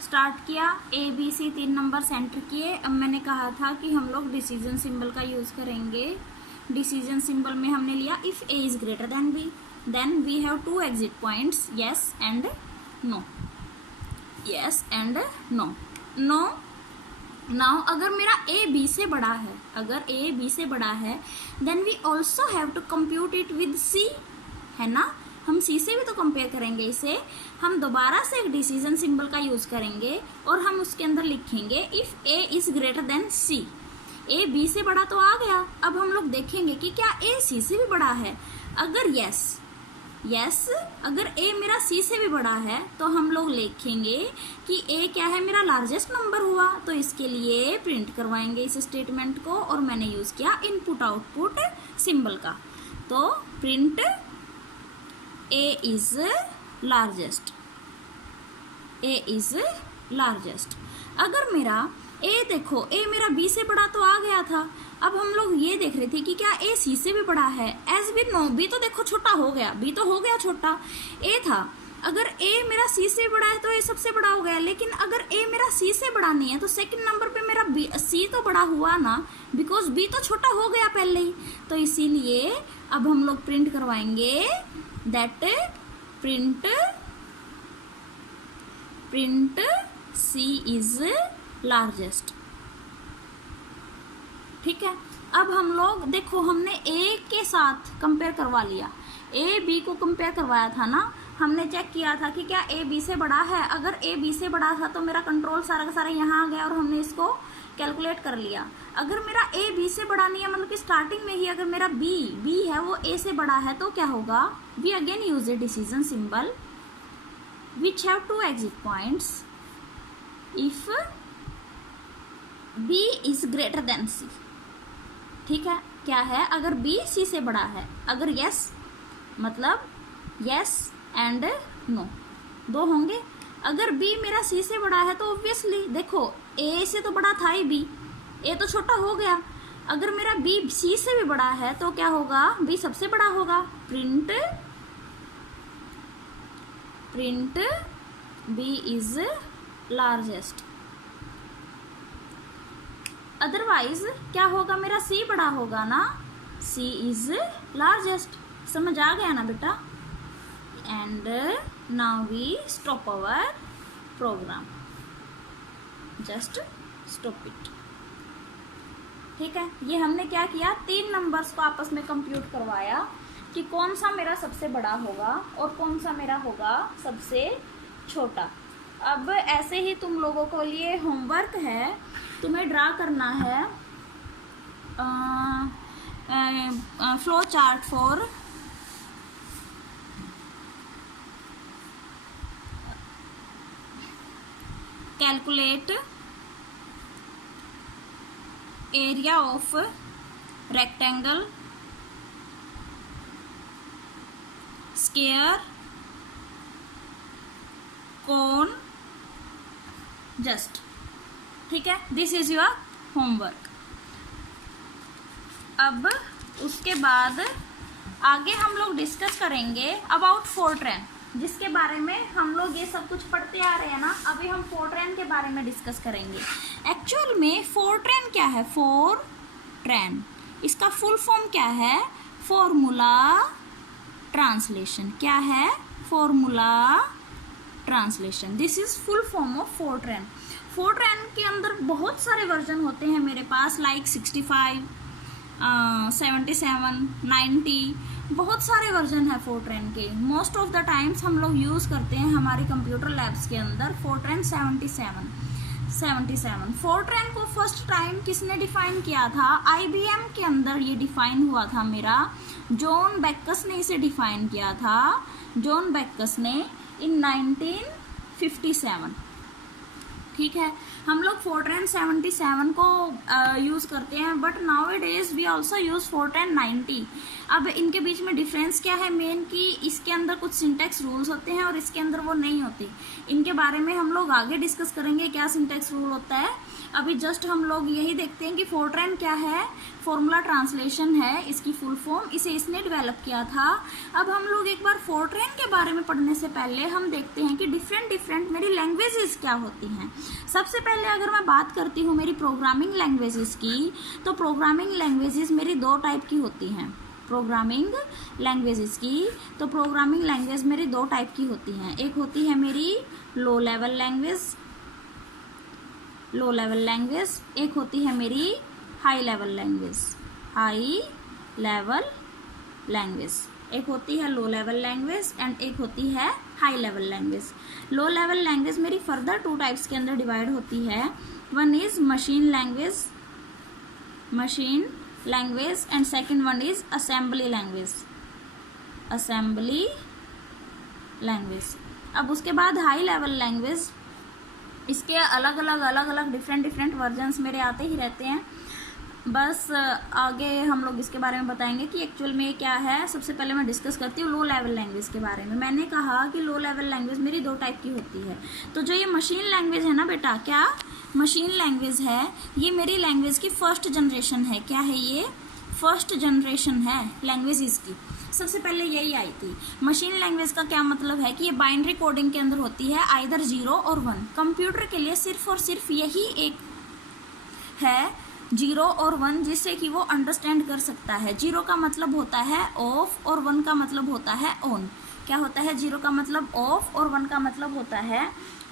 Start किया, A B C 3 number centre किए। अब मैंने कहा था कि हम लोग डिसीजन सिंबल का यूज करेंगे। डिसीजन सिंबल में हमने लिया if A is greater than B, then we have 2 exit points, yes and no, yes and no. No now अगर मेरा ए बी से बड़ा है, अगर ए बी से बड़ा है, then we also have to compute it with C, है ना। हम सी से भी तो कंपेयर करेंगे इसे। हम दोबारा से एक डिसीजन सिंबल का यूज करेंगे और हम उसके अंदर लिखेंगे if A is greater than C. A B से बड़ा तो आ गया, अब हम लोग देखेंगे कि क्या ए सी से भी बड़ा है। अगर यस, अगर ए मेरा सी से भी बड़ा है तो हम लोग लिखेंगे कि ए क्या है, मेरा लार्जेस्ट नंबर हुआ। तो इसके लिए प्रिंट करवाएंगे इस स्टेटमेंट को, और मैंने यूज किया इनपुट आउटपुट सिंबल का। तो print A is largest, A is largest. अगर मेरा ए, देखो ए मेरा बी से बड़ा तो आ गया था। अब हम लोग ये देख रहे थे कि क्या ए सी से भी बड़ा है। एज वी नो, बी तो देखो छोटा हो गया, बी तो हो गया छोटा, ए था। अगर ए मेरा सी से बड़ा है तो ए सबसे बड़ा हो गया। लेकिन अगर ए मेरा सी से बड़ा नहीं है तो सेकंड नंबर पे मेरा बी, सी तो बड़ा हुआ ना, बिकॉज बी तो छोटा हो गया पहले ही। तो इसीलिए अब हम लोग प्रिंट करवाएंगे that print C is largest. ठीक है, अब हम लोग देखो, हमने ए के साथ कंपेयर करवा लिया, ए बी को कंपेयर करवाया था ना। हमने चेक किया था कि क्या ए बी से बड़ा है। अगर ए बी से बड़ा था तो मेरा कंट्रोल सारा का सारा यहाँ आ गया और हमने इसको कैलकुलेट कर लिया। अगर मेरा ए बी से बड़ा नहीं है, मतलब कि स्टार्टिंग में ही अगर मेरा बी है वो ए से बड़ा है, तो क्या होगा, we again use a decision symbol which have 2 exit points if B is greater than C. ठीक है, क्या है, अगर बी सी से बड़ा है, अगर यस मतलब यस एंड नो 2 होंगे। अगर बी मेरा सी से बड़ा है तो ऑब्वियसली देखो ए से तो बड़ा था ही बी, ए तो छोटा हो गया। अगर मेरा बी सी से भी बड़ा है तो क्या होगा, बी सबसे बड़ा होगा। Print B is largest. Otherwise क्या होगा, मेरा सी बड़ा होगा ना, सी इज लार्जेस्ट। समझ आ गया ना बेटा। And now we stop our program, just stop it. ठीक है, ये हमने क्या किया, 3 नंबर्स को आपस में कंप्यूट करवाया कि कौन सा मेरा सबसे बड़ा होगा और कौन सा मेरा होगा सबसे छोटा। अब ऐसे ही तुम लोगों को लिए होमवर्क है, तुम्हें ड्रा करना है flow chart for calculate area of rectangle, square, cone, just. ठीक है, दिस इज योर होमवर्क। अब उसके बाद आगे हम लोग डिस्कस करेंगे अबाउट फोर्ट्रैन, जिसके बारे में हम लोग ये सब कुछ पढ़ते आ रहे हैं ना। अभी हम फोर्ट्रैन के बारे में डिस्कस करेंगे। एक्चुअल में फोर्ट्रैन क्या है, फोर्ट्रैन इसका फुल फॉर्म क्या है, फॉर्मूला ट्रांसलेशन। क्या है, formula translation. This is full form of Fortran. Fortran के अंदर बहुत सारे वर्जन होते हैं मेरे पास, लाइक 65, 77, 90, बहुत सारे वर्जन है फोर्ट्रैन के। मोस्ट ऑफ द टाइम्स हम लोग यूज़ करते हैं हमारे कंप्यूटर लैब्स के अंदर फोर्ट्रैन 77। फोर्ट्रैन को फर्स्ट टाइम किसने डिफाइन किया था, IBM के अंदर ये डिफाइन हुआ था मेरा, जॉन बेकस ने इसे डिफाइन किया था, जॉन बेकस ने इन 1957। ठीक है, हम लोग फोर्ट्रैन 77 को यूज़ करते हैं, but nowadays we also use Fortran 90। अब इनके बीच में डिफरेंस क्या है मेन, कि इसके अंदर कुछ सिंटैक्स रूल्स होते हैं और इसके अंदर वो नहीं होते। इनके बारे में हम लोग आगे डिस्कस करेंगे क्या सिंटैक्स रूल होता है। अभी जस्ट हम लोग यही देखते हैं कि फोर्ट्रैन क्या है, फॉर्मूला ट्रांसलेशन है इसकी फुल फॉर्म, इसे इसने डेवलप किया था। अब हम लोग एक बार फोर्ट्रैन के बारे में पढ़ने से पहले हम देखते हैं कि डिफरेंट मेरी लैंग्वेजेस क्या होती हैं। सबसे पहले अगर मैं बात करती हूँ मेरी प्रोग्रामिंग लैंग्वेजेस की, तो प्रोग्रामिंग लैंग्वेजेस मेरी दो टाइप की होती हैं। प्रोग्रामिंग लैंग्वेजेस की, तो प्रोग्रामिंग लैंग्वेज मेरी दो टाइप की होती हैं। एक होती है मेरी लो लेवल लैंग्वेज, एक होती है मेरी हाई लेवल लैंग्वेज, एक होती है लो लेवल लैंग्वेज एंड एक होती है high level language. Low level language मेरी फर्दर टू टाइप्स के अंदर डिवाइड होती है। One is machine language and second one is assembly language. अब उसके बाद हाई लेवल लैंग्वेज, इसके अलग अलग डिफरेंट वर्जन्स मेरे आते ही रहते हैं। बस आगे हम लोग इसके बारे में बताएंगे कि एक्चुअल में क्या है। सबसे पहले मैं डिस्कस करती हूँ लो लेवल लैंग्वेज के बारे में। मैंने कहा कि लो लेवल लैंग्वेज मेरी दो टाइप की होती है। तो जो ये मशीन लैंग्वेज है ना बेटा, क्या मशीन लैंग्वेज है, ये मेरी लैंग्वेज की फर्स्ट जनरेशन है। क्या है ये? फर्स्ट जनरेशन है लैंग्वेज इसकी। सबसे पहले यही आई थी। मशीन लैंग्वेज का क्या मतलब है कि ये बाइनरी कोडिंग के अंदर होती है, आइदर 0 और 1। कंप्यूटर के लिए सिर्फ और सिर्फ यही एक है 0 और 1, जिससे कि वो अंडरस्टैंड कर सकता है। 0 का मतलब होता है ऑफ और 1 का मतलब होता है ऑन। क्या होता है? 0 का मतलब ऑफ और 1 का मतलब होता है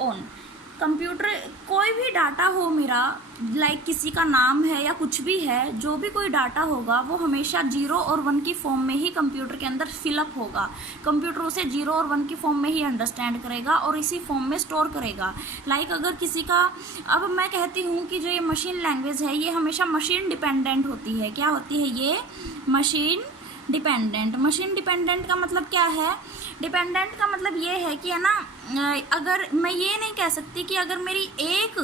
ऑन। कंप्यूटर कोई भी डाटा हो मेरा, लाइक किसी का नाम है या कुछ भी है, जो भी कोई डाटा होगा वो हमेशा 0 और 1 की फॉर्म में ही कंप्यूटर के अंदर फिलअप होगा। कंप्यूटर उसे 0 और 1 की फॉर्म में ही अंडरस्टैंड करेगा और इसी फॉर्म में स्टोर करेगा। लाइक अगर किसी का, अब मैं कहती हूँ कि जो ये मशीन लैंग्वेज है ये हमेशा मशीन डिपेंडेंट होती है। क्या होती है ये? मशीन डिपेंडेंट का मतलब क्या है? डिपेंडेंट का मतलब ये है कि है ना, अगर मैं ये नहीं कह सकती कि अगर मेरी एक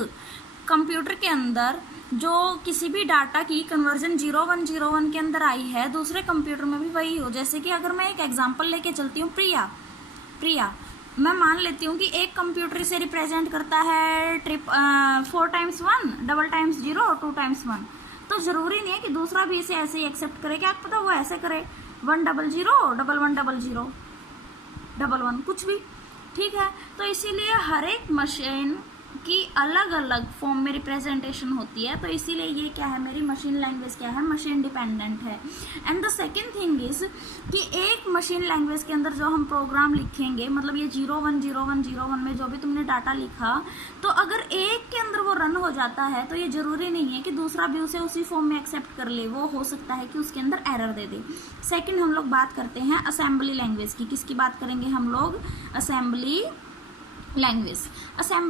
कंप्यूटर के अंदर जो किसी भी डाटा की कन्वर्जन 0101 के अंदर आई है, दूसरे कंप्यूटर में भी वही हो। जैसे कि अगर मैं एक एग्जांपल लेके चलती हूँ, प्रिया, मैं मान लेती हूँ कि एक कंप्यूटर से रिप्रेजेंट करता है 4 times 1, डबल टाइम्स 0, 2 times 1। तो ज़रूरी नहीं है कि दूसरा भी इसे ऐसे ही एक्सेप्ट करे। क्या पता वो ऐसे करे 100, 1100, 11, कुछ भी, ठीक है। तो इसीलिए हर एक मशीन की अलग अलग फॉर्म में रिप्रेजेंटेशन होती है। तो इसीलिए ये क्या है, मेरी मशीन लैंग्वेज क्या है? मशीन डिपेंडेंट है। And the second thing is कि एक मशीन लैंग्वेज के अंदर जो हम प्रोग्राम लिखेंगे, मतलब ये 010101 में जो भी तुमने डाटा लिखा, तो अगर एक के अंदर वो रन हो जाता है तो ये ज़रूरी नहीं है कि दूसरा भी उसे उसी फॉर्म में एक्सेप्ट कर ले। वो हो सकता है कि उसके अंदर एरर दे दे। सेकेंड हम लोग बात करते हैं असेंबली लैंग्वेज की। किसकी बात करेंगे हम लोग? असेंबली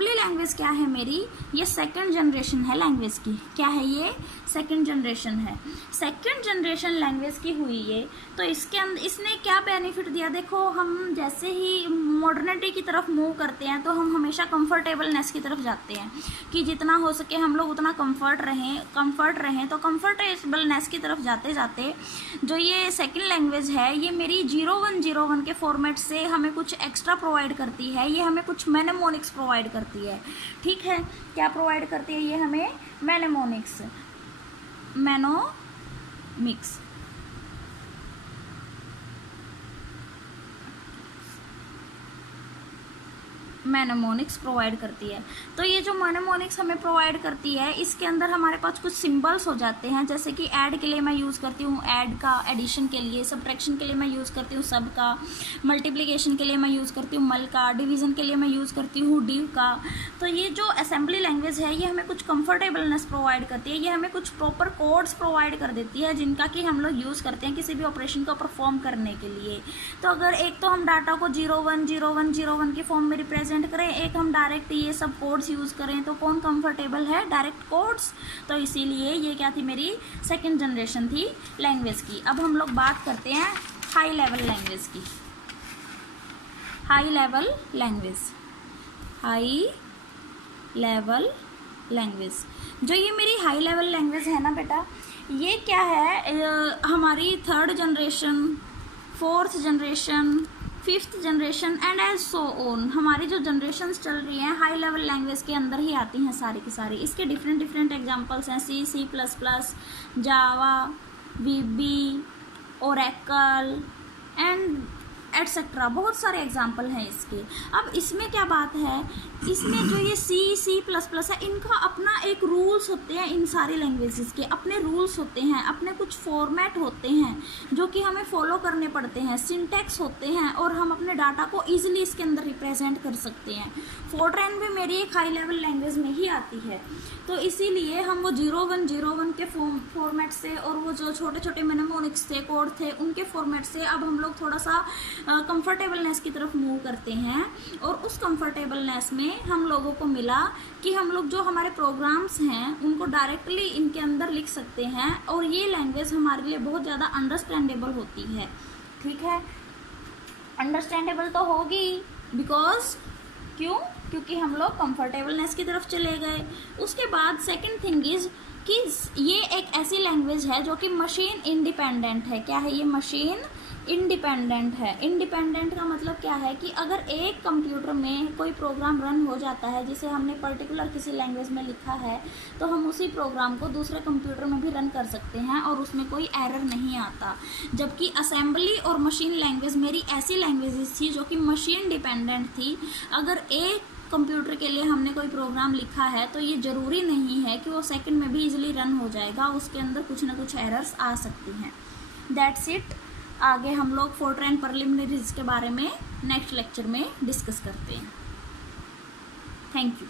लैंग्वेज क्या है मेरी? ये सेकंड जनरेशन है लैंग्वेज की। क्या है ये? सेकंड जनरेशन है। सेकंड जनरेशन लैंग्वेज की हुई ये, तो इसके अंदर इसने क्या बेनिफिट दिया? देखो, हम जैसे ही मॉडर्निटी की तरफ मूव करते हैं तो हम हमेशा कंफर्टेबलनेस की तरफ जाते हैं कि जितना हो सके हम लोग उतना कंफर्ट रहें। तो कंफर्टेबलनेस की तरफ जाते जाते जो ये सेकंड लैंग्वेज है, ये मेरी 0101 के फॉर्मेट से हमें कुछ एक्स्ट्रा प्रोवाइड करती है। ये हमें कुछ मैनेमोनिक्स प्रोवाइड करती है, ठीक है। क्या प्रोवाइड करती है ये हमें? मैनेमोनिक्स, मैनेमोनिक्स प्रोवाइड करती है। तो ये जो मैनेमोनिक्स हमें प्रोवाइड करती है, इसके अंदर हमारे पास कुछ सिंबल्स हो जाते हैं। जैसे कि ऐड के लिए मैं यूज़ करती हूँ ऐड का, एडिशन के लिए, सब्ट्रैक्शन के लिए मैं यूज़ करती हूँ सब का, मल्टीप्लिकेशन के लिए मैं यूज़ करती हूँ मल का, डिवीज़न के लिए मैं यूज़ करती हूँ डिव का। तो ये जो असेंबली लैंग्वेज है ये हमें कुछ कंफर्टेबलनेस प्रोवाइड करती है। ये हमें कुछ प्रॉपर कोड्स प्रोवाइड कर देती है जिनका कि हम लोग यूज़ करते हैं किसी भी ऑपरेशन को परफॉर्म करने के लिए। तो अगर एक तो हम डाटा को 010101 की फॉर्म में रिप्रेजेंट करें, एक हम डायरेक्ट ये सब कोड्स यूज़ करें, तो कौन कंफर्टेबल है? Direct codes. तो इसीलिए ये क्या थी, मेरी सेकंड जनरेशन थी लैंग्वेज की। अब हम लोग बात करते हैं हाई लेवल लैंग्वेज की। हाई लेवल लैंग्वेज जो ये मेरी हाई लेवल लैंग्वेज है ना बेटा, ये क्या है? हमारी 3rd generation, 4th generation, 5th generation and as so on. हमारी जो जनरेशन्स चल रही हैं हाई लेवल लैंग्वेज के अंदर ही आती हैं सारी की सारी। इसके डिफरेंट डिफरेंट एग्जांपल्स हैं C++, Java, VB, Oracle and etcetera, बहुत सारे एग्जाम्पल हैं इसके। अब इसमें क्या बात है, इसमें जो ये C++ है, इनका अपना एक रूल्स होते हैं। इन सारी लैंग्वेजेस के अपने रूल्स होते हैं, अपने कुछ फॉर्मेट होते हैं जो कि हमें फॉलो करने पड़ते हैं, सिंटैक्स होते हैं, और हम अपने डाटा को ईजिली इसके अंदर रिप्रेजेंट कर सकते हैं। फोर्ट्रैन भी मेरी एक हाई लेवल लैंग्वेज में ही आती है, तो इसीलिए हम वो 0101 के फॉर्मेट से और वो जो छोटे छोटे मेमोनिक्स थे, कोड थे, उनके फॉर्मेट से अब हम लोग थोड़ा सा कंफर्टेबलनेस की तरफ मूव करते हैं। और उस कंफर्टेबलनेस में हम लोगों को मिला कि हम लोग जो हमारे प्रोग्राम्स हैं उनको डायरेक्टली इनके अंदर लिख सकते हैं, और ये लैंग्वेज हमारे लिए बहुत ज़्यादा अंडरस्टैंडेबल होती है। ठीक है, अंडरस्टैंडेबल तो होगी बिकॉज क्योंकि हम लोग कंफर्टेबलनेस की तरफ चले गए। उसके बाद सेकंड थिंग इज कि ये एक ऐसी लैंग्वेज है जो कि मशीन इंडिपेंडेंट है। क्या है ये? मशीन इंडिपेंडेंट है। इंडिपेंडेंट का मतलब क्या है कि अगर एक कंप्यूटर में कोई प्रोग्राम रन हो जाता है जिसे हमने पर्टिकुलर किसी लैंग्वेज में लिखा है, तो हम उसी प्रोग्राम को दूसरे कंप्यूटर में भी रन कर सकते हैं और उसमें कोई एरर नहीं आता। जबकि असेंबली और मशीन लैंग्वेज मेरी ऐसी लैंग्वेजेस थी जो कि मशीन डिपेंडेंट थी। अगर एक कंप्यूटर के लिए हमने कोई प्रोग्राम लिखा है तो ये ज़रूरी नहीं है कि वो सेकंड में भी इजीली रन हो जाएगा, उसके अंदर कुछ ना कुछ एरर्स आ सकती हैं। That's it. आगे हम लोग फोर्ट्रैन प्रीलिमिनरीज के बारे में नेक्स्ट लेक्चर में डिस्कस करते हैं। Thank you.